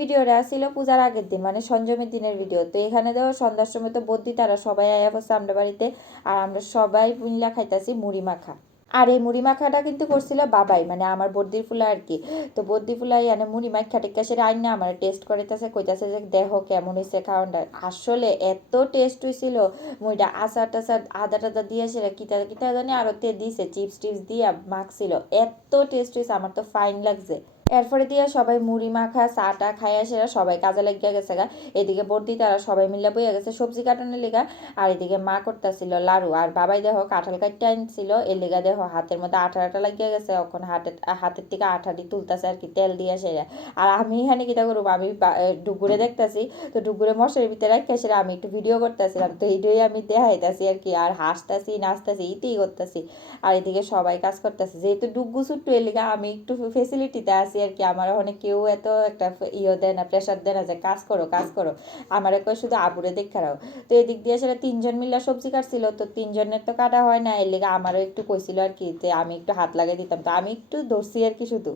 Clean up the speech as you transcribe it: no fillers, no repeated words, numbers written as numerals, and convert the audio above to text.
ভিডিওটা ছিল পূজার আগের দিন, মানে সঞ্জমের দিনের ভিডিও। তো এখানে দেখো সন্ধ্যার সময় তো বদ্যি তারা সবাই আয়া পড়ছে আমরা বাড়িতে, আর আমরা সবাই মিল্লা খাইতাছি মুড়ি মাখা। আর এই মুড়ি মাখাটা কিন্তু করছিল বাবাই, মানে আমার বদ্দির ফুলা আর কি। তো বদ্দি ফুলাই এনে মুড়ি মাখা টেক্কা সেটা আইন না আমার টেস্ট করিতেছে, কইতাছে যে দেখো কেমন হয়েছে খাওয়ানটা। আসলে এত টেস্ট হয়েছিল, মুড়িটা আচার টাচার আদা টাদা দিয়ে সেটা কিতা কিতা জানি আরো তে দিছে, চিপস টিপস দিয়া মাখছিল, এত টেস্ট হয়েছে, আমার তো ফাইন লাগছে। এরপরে দিয়ে সবাই মুড়ি মাখা চা টা খাইয়া সেরা সবাই কাজে লাগিয়া গেছে গা। এদিকে বর্দি তারা সবাই মিলে বইয়া গেছে সবজি কাটানোর লিগা। আর এদিকে মা করতেছিল লাড়ু, আর বাবাই দেখো কাঁঠাল কাটতে আনছিল, এর লিগা দেখো হাতের মধ্যে আঠা আঠা লাগিয়া গেছে, এখন হাতের থেকে আঠাটি তুলতেছে আর কি তেল দিয়ে সেরা। আর আমি এখানে কিটা করবো, আমি ডুগুরে দেখতেছি, তো ডুগুরে মশারির ভিতরে রাখতে সেরা আমি একটু ভিডিও করতেছিলাম, তো এইটাই আমি দেখাইতেছি আর কি, আর হাসতেছি নাচতেছি ইতেই করতেছি। আর এদিকে সবাই কাজ করতেছে, যেহেতু ডুগু ছুট্টু এর লিগা আমি একটু ফেসিলিটিতে আছি আর কি, আমার ওখানে কেউ এত একটা দেয় না, প্রেশার দেয় না যে কাজ করো কাজ করো, আমার কয় শুধু আবুরে দেখা রাও। তো এদিক দিয়ে সেটা তিনজন মিলে সবজি কাটছিল, তো তিনজনের তো কাটা হয় না, এর লিগা আমারও একটু কইছিল আর কি যে আমি একটু হাত লাগিয়ে দিতাম, তো আমি একটু ধরছি আর কি শুধু।